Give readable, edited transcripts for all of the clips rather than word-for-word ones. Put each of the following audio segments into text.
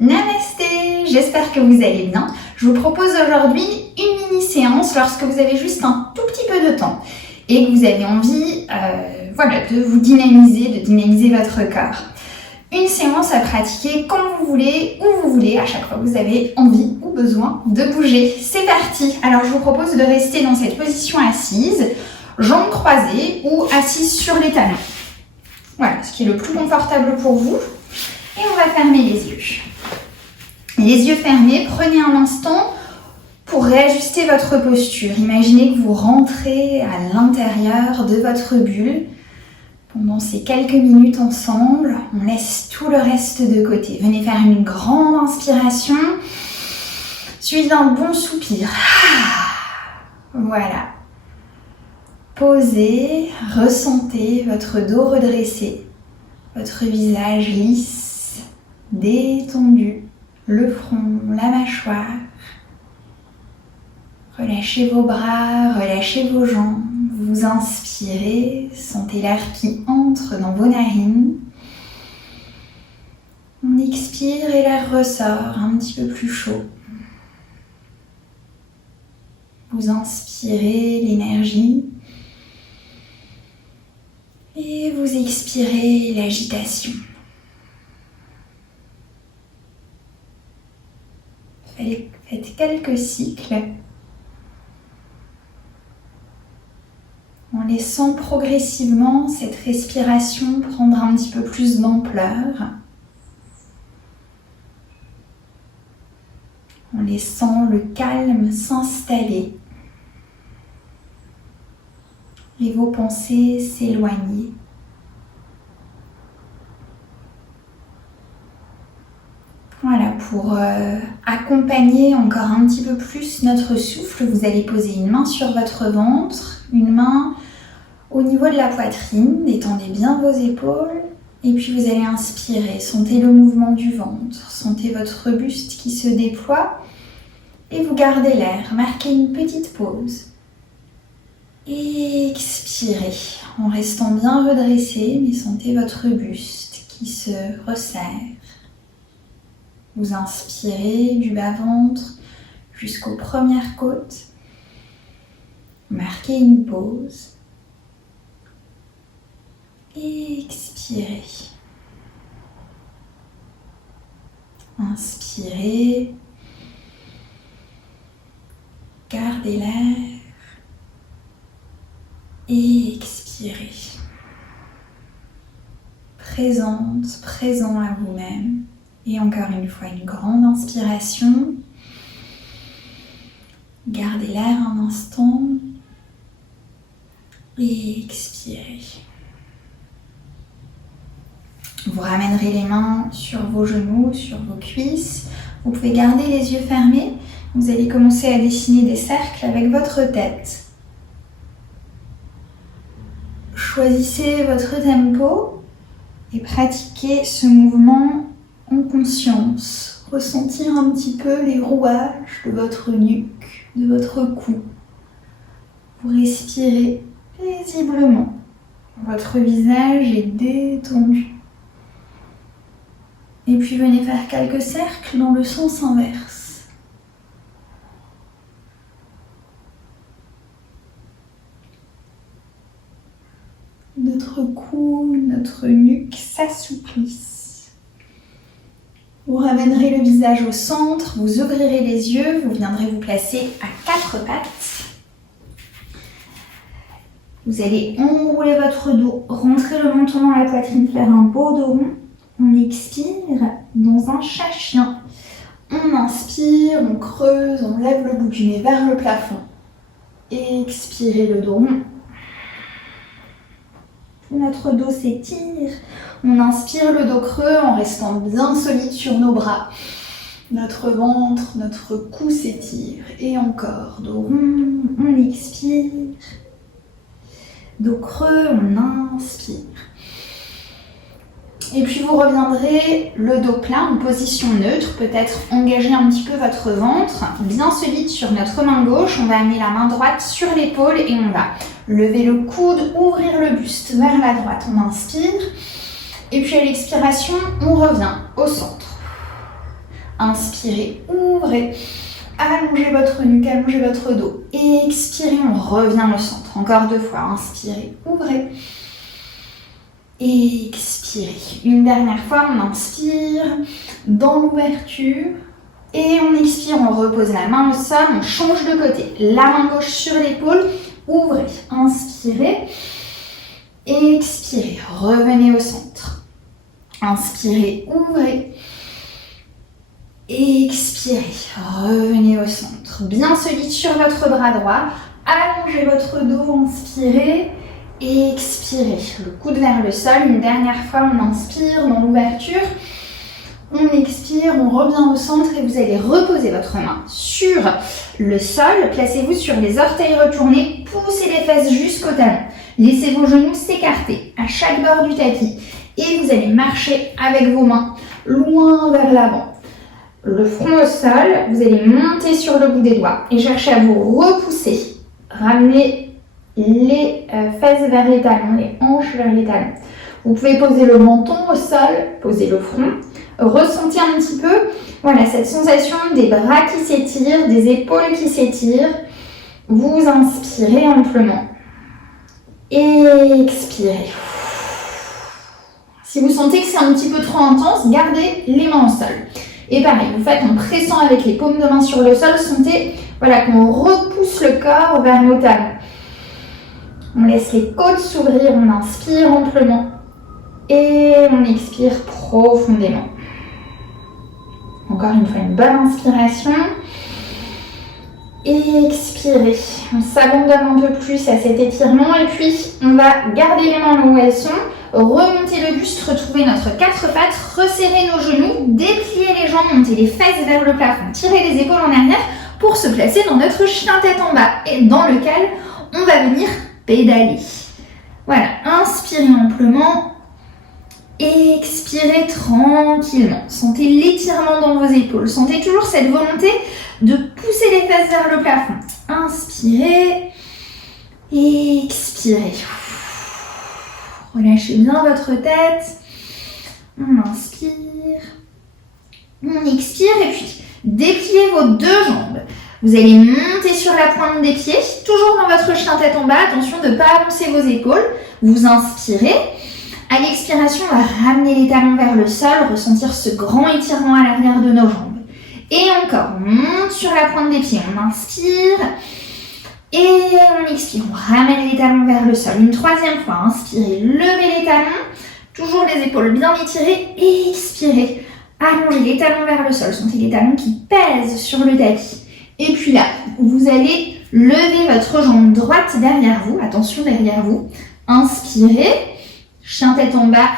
Namasté, j'espère que vous allez bien. Je vous propose aujourd'hui une mini-séance lorsque vous avez juste un tout petit peu de temps et que vous avez envie de vous dynamiser votre corps. Une séance à pratiquer quand vous voulez, où vous voulez, à chaque fois que vous avez envie ou besoin de bouger. C'est parti! Alors je vous propose de rester dans cette position assise, jambes croisées ou assise sur les talons. Voilà, ce qui est le plus confortable pour vous. Et on va fermer les yeux. Les yeux fermés, prenez un instant pour réajuster votre posture. Imaginez que vous rentrez à l'intérieur de votre bulle. Pendant ces quelques minutes ensemble, on laisse tout le reste de côté. Venez faire une grande inspiration, suivie d'un bon soupir. Voilà. Posez, ressentez votre dos redressé, votre visage lisse, détendu, le front, la mâchoire. Relâchez vos bras, relâchez vos jambes. Vous inspirez, sentez l'air qui entre dans vos narines. On expire et l'air ressort un petit peu plus chaud. Vous inspirez l'énergie et vous expirez l'agitation. Faites quelques cycles en laissant progressivement cette respiration prendre un petit peu plus d'ampleur, en laissant le calme s'installer et vos pensées s'éloigner. Voilà, pour accompagner encore un petit peu plus notre souffle, vous allez poser une main sur votre ventre, une main au niveau de la poitrine, détendez bien vos épaules et puis vous allez inspirer, sentez le mouvement du ventre, sentez votre buste qui se déploie et vous gardez l'air, marquez une petite pause. Expirez en restant bien redressé, mais sentez votre buste qui se resserre. Vous inspirez du bas-ventre jusqu'aux premières côtes. Marquez une pause. Expirez. Inspirez. Gardez l'air. Expirez. Présent à vous-même. Et encore une fois, une grande inspiration. Gardez l'air un instant. Et expirez. Vous ramènerez les mains sur vos genoux, sur vos cuisses. Vous pouvez garder les yeux fermés. Vous allez commencer à dessiner des cercles avec votre tête. Choisissez votre tempo et pratiquez ce mouvement en conscience, ressentir un petit peu les rouages de votre nuque, de votre cou. Vous respirez paisiblement. Votre visage est détendu. Et puis venez faire quelques cercles dans le sens inverse. Notre cou, notre nuque s'assouplissent. Vous ramènerez le visage au centre, vous ouvrirez les yeux, vous viendrez vous placer à quatre pattes. Vous allez enrouler votre dos, rentrer le menton dans la poitrine, faire un beau dos rond. On expire dans un chat-chien. On inspire, on creuse, on lève le bout du nez vers le plafond. Expirez le dos rond. Notre dos s'étire. On inspire le dos creux en restant bien solide sur nos bras. Notre ventre, notre cou s'étire. Et encore, dos rond, on expire. Dos creux, on inspire. Et puis vous reviendrez le dos plein, en position neutre, peut-être engager un petit peu votre ventre, bien solide sur notre main gauche. On va amener la main droite sur l'épaule et on va lever le coude, ouvrir le buste vers la droite. On inspire. Et puis à l'expiration, on revient au centre. Inspirez, ouvrez. Allongez votre nuque, allongez votre dos. Expirez, on revient au centre. Encore 2 fois. Inspirez, ouvrez. Expirez. Une dernière fois, on inspire dans l'ouverture. Et on expire, on repose la main au sol, on change de côté. La main gauche sur l'épaule, ouvrez. Inspirez. Expirez, revenez au centre. Inspirez, ouvrez. Expirez, revenez au centre. Bien solide sur votre bras droit. Allongez votre dos, inspirez. Expirez, le coude vers le sol. Une dernière fois, on inspire dans l'ouverture. On expire, on revient au centre et vous allez reposer votre main sur le sol. Placez-vous sur les orteils retournés. Poussez les fesses jusqu'au talon. Laissez vos genoux s'écarter à chaque bord du tapis. Et vous allez marcher avec vos mains loin vers l'avant. Le front au sol, vous allez monter sur le bout des doigts et chercher à vous repousser. Ramenez les fesses vers les talons, les hanches vers les talons. Vous pouvez poser le menton au sol, poser le front. Ressentez un petit peu, voilà, cette sensation des bras qui s'étirent, des épaules qui s'étirent. Vous inspirez amplement. Expirez. Si vous sentez que c'est un petit peu trop intense, gardez les mains au sol. Et pareil, vous faites en pressant avec les paumes de main sur le sol, sentez voilà, qu'on repousse le corps vers nos talons. On laisse les côtes s'ouvrir, on inspire amplement et on expire profondément. Encore une fois, une bonne inspiration. Et expirez. On s'abandonne un peu plus à cet étirement et puis on va garder les mains là où elles sont. Remonter le buste, retrouver notre 4 pattes, resserrer nos genoux, déplier les jambes, monter les fesses vers le plafond, tirer les épaules en arrière pour se placer dans notre chien tête en bas et dans lequel on va venir pédaler. Voilà, inspirez amplement, expirez tranquillement. Sentez l'étirement dans vos épaules, sentez toujours cette volonté de pousser les fesses vers le plafond. Inspirez, expirez. Relâchez bien votre tête. On inspire. On expire et puis dépliez vos 2 jambes. Vous allez monter sur la pointe des pieds, toujours dans votre chien tête en bas. Attention de ne pas avancer vos épaules. Vous inspirez. À l'expiration, on va ramener les talons vers le sol, ressentir ce grand étirement à l'arrière de nos jambes. Et encore, on monte sur la pointe des pieds. On inspire. Et on expire, on ramène les talons vers le sol. Une 3e fois, inspirez, levez les talons. Toujours les épaules bien étirées. Expirez, allongez les talons vers le sol. Sentez les talons qui pèsent sur le tapis. Et puis là, vous allez lever votre jambe droite derrière vous. Attention derrière vous. Inspirez, chien tête en bas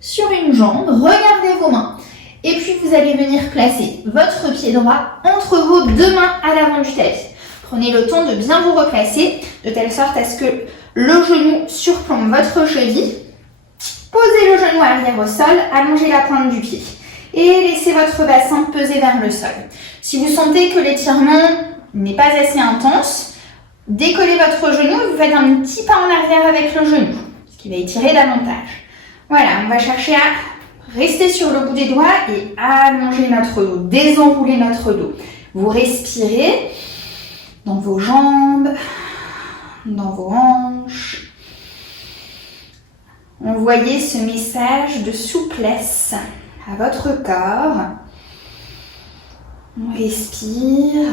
sur une jambe. Regardez vos mains. Et puis vous allez venir placer votre pied droit entre vos 2 mains à l'avant du tapis. Prenez le temps de bien vous replacer, de telle sorte à ce que le genou surplombe votre cheville. Posez le genou arrière au sol, allongez la pointe du pied. Et laissez votre bassin peser vers le sol. Si vous sentez que l'étirement n'est pas assez intense, décollez votre genou et vous faites un petit pas en arrière avec le genou, ce qui va étirer davantage. Voilà, on va chercher à rester sur le bout des doigts et allonger notre dos, désenrouler notre dos. Vous respirez dans vos jambes, dans vos hanches. Envoyez ce message de souplesse à votre corps. On respire,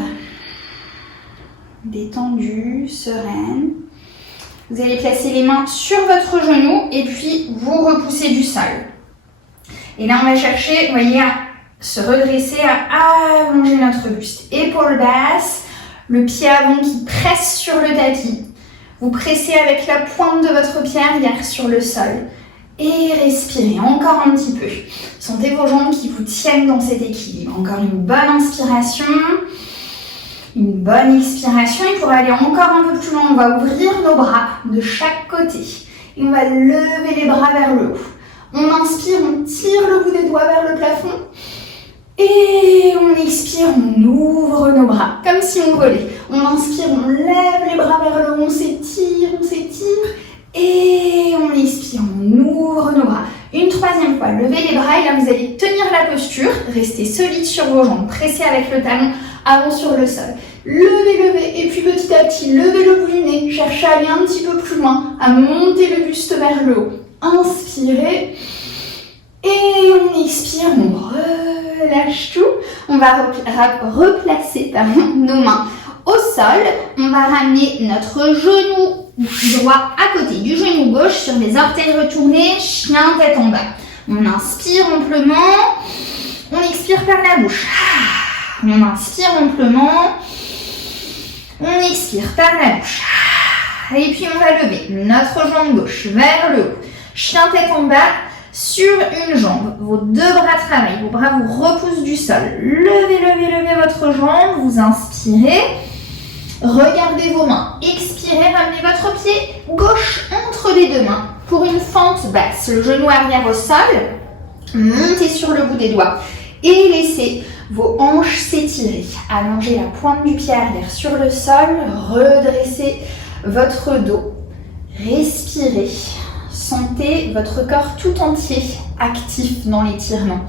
détendu, sereine. Vous allez placer les mains sur votre genou et puis vous repoussez du sol. Et là, on va chercher, vous voyez, à se redresser, à allonger notre buste. Épaules basses. Le pied avant qui presse sur le tapis. Vous pressez avec la pointe de votre pied arrière sur le sol. Et respirez encore un petit peu. Sentez vos jambes qui vous tiennent dans cet équilibre. Encore une bonne inspiration. Une bonne expiration. Et pour aller encore un peu plus loin, on va ouvrir nos bras de chaque côté. Et on va lever les bras vers le haut. On inspire, on tire le bout des doigts vers le plafond. Et on expire, on ouvre nos bras, comme si on volait. On inspire, on lève les bras vers le haut, on s'étire. Et on expire, on ouvre nos bras. Une troisième fois, levez les bras et là vous allez tenir la posture, restez solide sur vos jambes, pressez avec le talon avant sur le sol. Levez, levez et puis petit à petit, levez le bout du nez, cherchez à aller un petit peu plus loin, à monter le buste vers le haut. Inspirez et on expire, on relâche tout. On va replacer nos mains au sol, on va ramener notre genou droit à côté du genou gauche sur les orteils retournés, chien tête en bas. On inspire amplement, on expire par la bouche. On inspire amplement, on expire par la bouche. Et puis on va lever notre jambe gauche vers le haut, chien tête en bas sur une jambe. Vos deux bras travaillent, vos bras vous repoussent du sol. Levez, levez, levez votre jambe, vous inspirez. Regardez vos mains, expirez, ramenez votre pied gauche entre les deux mains pour une fente basse. Le genou arrière au sol, montez sur le bout des doigts et laissez vos hanches s'étirer. Allongez la pointe du pied arrière sur le sol, redressez votre dos, respirez. Sentez votre corps tout entier actif dans l'étirement.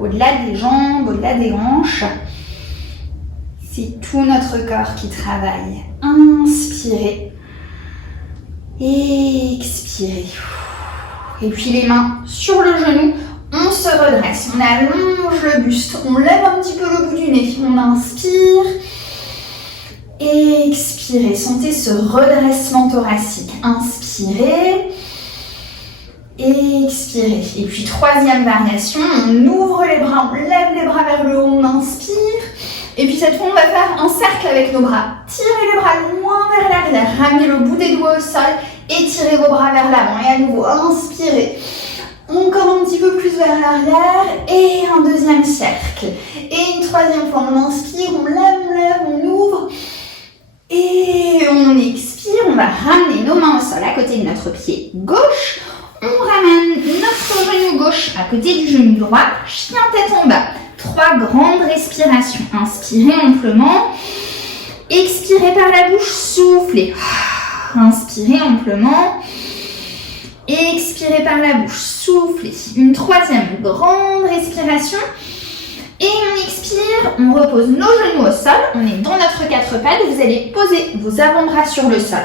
Au-delà des jambes, au-delà des hanches. C'est tout notre corps qui travaille. Inspirez. Expirez. Et puis les mains sur le genou, on se redresse. On allonge le buste. On lève un petit peu le bout du nez. On inspire. Expirez. Sentez ce redressement thoracique. Inspirez. Expirez. Et puis troisième variation, on ouvre les bras, on lève les bras vers le haut, on inspire. Et puis cette fois, on va faire un cercle avec nos bras. Tirez les bras loin vers l'arrière, ramenez le bout des doigts au sol, étirez vos bras vers l'avant. Et à nouveau, inspirez. Encore un petit peu plus vers l'arrière et un deuxième cercle. Et une troisième fois, on inspire, on lève, on ouvre. Et on expire, on va ramener nos mains au sol à côté de notre pied gauche. On ramène notre genou gauche à côté du genou droit, chien tête en bas. 3 grandes respirations. Inspirez amplement. Expirez par la bouche, soufflez. Inspirez amplement. Expirez par la bouche, soufflez. Une troisième grande respiration. Et on expire, on repose nos genoux au sol. On est dans notre 4 pattes. Vous allez poser vos avant-bras sur le sol.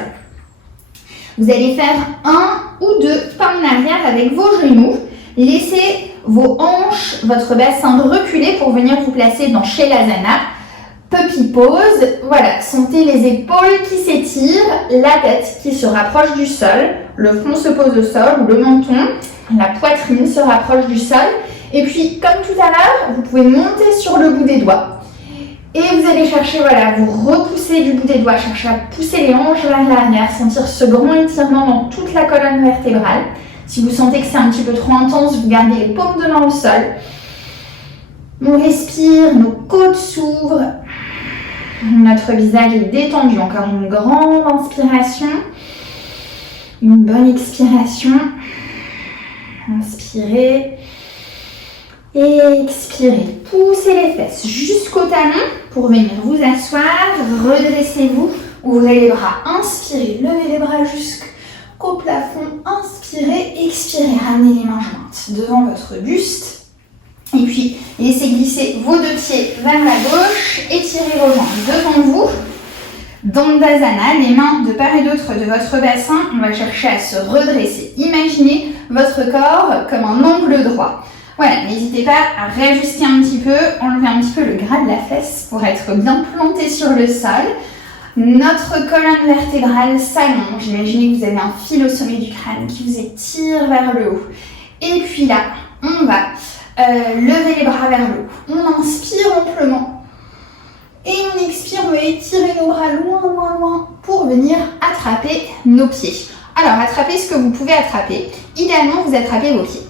Vous allez faire 1 ou 2 pas en arrière avec vos genoux. Laissez vos hanches, votre bassin reculer pour venir vous placer dans Shavasana. Puppy pose. Voilà, sentez les épaules qui s'étirent, la tête qui se rapproche du sol, le front se pose au sol ou le menton, la poitrine se rapproche du sol. Et puis, comme tout à l'heure, vous pouvez monter sur le bout des doigts. Et vous allez chercher, voilà, vous repoussez du bout des doigts, chercher à pousser les hanches vers l'arrière, sentir ce grand étirement dans toute la colonne vertébrale. Si vous sentez que c'est un petit peu trop intense, vous gardez les paumes de main au sol. On respire, nos côtes s'ouvrent. Notre visage est détendu. Encore une grande inspiration. Une bonne expiration. Inspirez. Et expirez. Poussez les fesses jusqu'au talon pour venir vous asseoir. Redressez-vous. Ouvrez les bras. Inspirez. Levez les bras jusqu'au plafond. Inspirez. Expirez. Ramenez les mains jointes devant votre buste. Et puis, laissez glisser vos 2 pieds vers la gauche. Étirez vos jambes devant vous. Dandasana, les mains de part et d'autre de votre bassin. On va chercher à se redresser. Imaginez votre corps comme un angle droit. Voilà, n'hésitez pas à réajuster un petit peu, enlever un petit peu le gras de la fesse pour être bien planté sur le sol. Notre colonne vertébrale s'allonge. Imaginez que vous avez un fil au sommet du crâne qui vous étire vers le haut. Et puis là, on va lever les bras vers le haut. On inspire amplement. Et on expire, on va étirer nos bras loin pour venir attraper nos pieds. Alors, attrapez ce que vous pouvez attraper. Idéalement, vous attrapez vos pieds.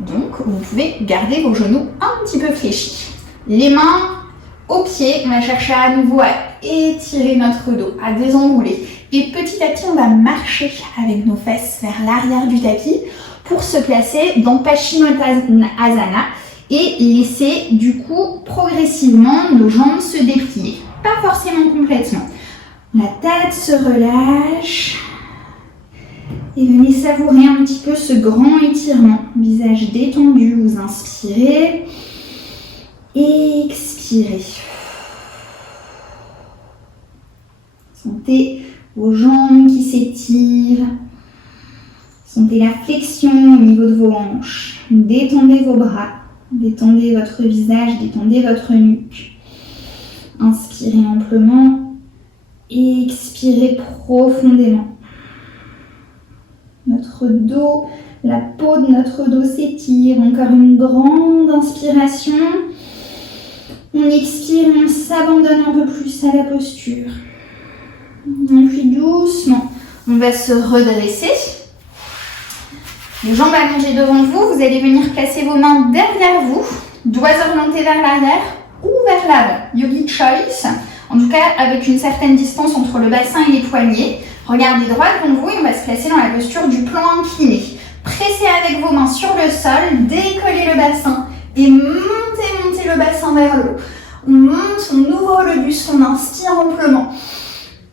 Donc, vous pouvez garder vos genoux un petit peu fléchis. Les mains aux pieds, on va chercher à nouveau à étirer notre dos, à désengouler. Et petit à petit, on va marcher avec nos fesses vers l'arrière du tapis pour se placer dans Paschimottanasana et laisser du coup progressivement nos jambes se déplier. Pas forcément complètement. La tête se relâche Et venez savourer un petit peu ce grand étirement. Visage détendu, vous inspirez. Expirez. Sentez vos jambes qui s'étirent. Sentez la flexion au niveau de vos hanches. Détendez vos bras. Détendez votre visage, détendez votre nuque. Inspirez amplement. Expirez profondément. Notre dos, la peau de notre dos s'étire. Encore une grande inspiration. On expire, on s'abandonne un peu plus à la posture. Et puis doucement, on va se redresser. Les jambes allongées devant vous, vous allez venir placer vos mains derrière vous, doigts orientés vers l'arrière ou vers l'avant. Yogic choice, en tout cas avec une certaine distance entre le bassin et les poignets. Regardez droit devant vous et on va se placer dans la posture du plan incliné. Pressez avec vos mains sur le sol, décollez le bassin et montez le bassin vers le haut. On monte, on ouvre le buste, on inspire amplement.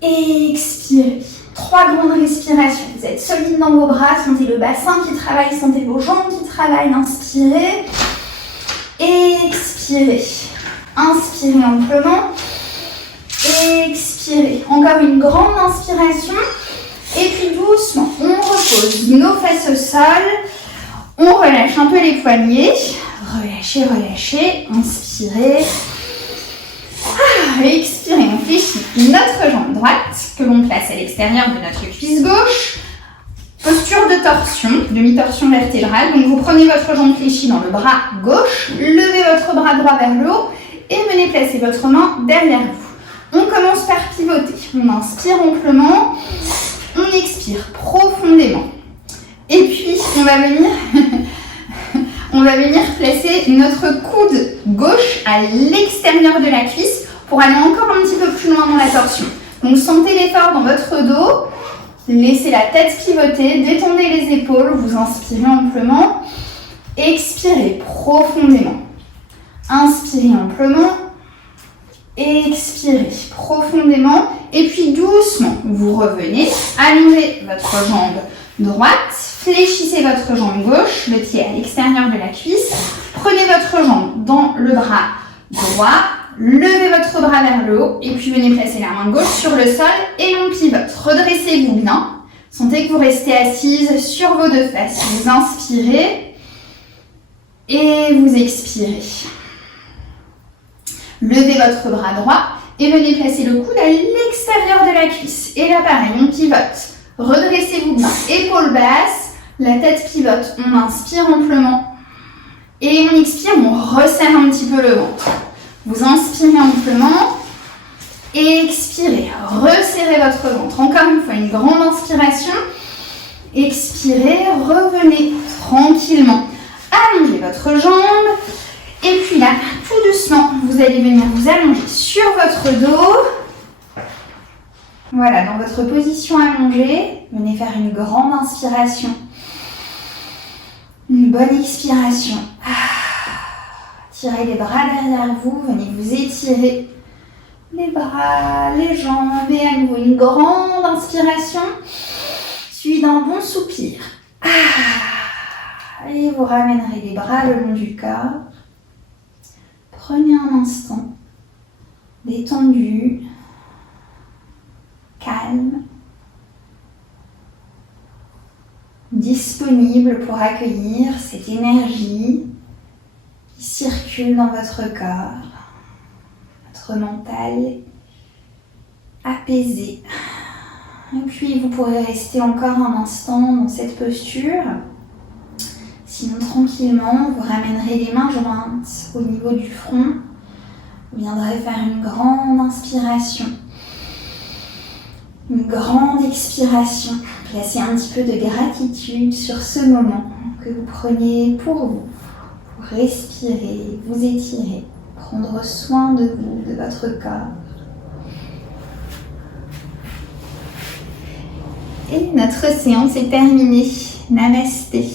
Expirez. 3 grandes respirations. Vous êtes solide dans vos bras, sentez le bassin qui travaille, sentez vos jambes qui travaillent. Inspirez. Expirez. Inspirez amplement. Expirez. Encore une grande inspiration. Et puis doucement, on repose nos fesses au sol. On relâche un peu les poignets. Relâchez, relâchez. Inspirez. Expirez, on fléchit notre jambe droite que l'on place à l'extérieur de notre cuisse gauche. Posture de torsion, demi-torsion vertébrale. Donc vous prenez votre jambe fléchie dans le bras gauche, levez votre bras droit vers le haut et venez placer votre main derrière vous. On commence par pivoter. On inspire amplement, on expire profondément. Et puis on va venir placer notre coude gauche à l'extérieur de la cuisse pour aller encore un petit peu plus loin dans la torsion. Donc sentez l'effort dans votre dos, laissez la tête pivoter, détendez les épaules, vous inspirez amplement, expirez profondément. Inspirez amplement, expirez profondément et puis doucement, vous revenez, allongez votre jambe droite, fléchissez votre jambe gauche, le pied à l'extérieur de la cuisse, prenez votre jambe dans le bras droit, levez votre bras vers le haut et puis venez placer la main gauche sur le sol et on pivote. Redressez-vous bien. Sentez que vous restez assise sur vos deux fesses. Vous inspirez et vous expirez. Levez votre bras droit et venez placer le coude à l'extérieur de la cuisse. Et là pareil, on pivote. Redressez-vous bien. Épaules basses, la tête pivote. On inspire amplement et on expire, on resserre un petit peu le ventre. Vous inspirez amplement, expirez, resserrez votre ventre. Encore une fois, une grande inspiration. Expirez, revenez tranquillement. Allongez votre jambe. Et puis là, tout doucement, vous allez venir vous allonger sur votre dos. Voilà, dans votre position allongée, venez faire une grande inspiration. Une bonne expiration. Tirez les bras derrière vous, venez vous étirer les bras, les jambes et à nouveau une grande inspiration suivie d'un bon soupir. Et vous ramènerez les bras le long du corps. Prenez un instant détendu, calme, disponible pour accueillir cette énergie qui circule dans votre corps, votre mental apaisé. Et puis vous pourrez rester encore un instant dans cette posture. Sinon tranquillement, vous ramènerez les mains jointes au niveau du front. Vous viendrez faire une grande inspiration, une grande expiration. Placez un petit peu de gratitude sur ce moment que vous prenez pour vous. Respirez, vous étirez, prendre soin de vous, de votre corps. Et notre séance est terminée. Namasté.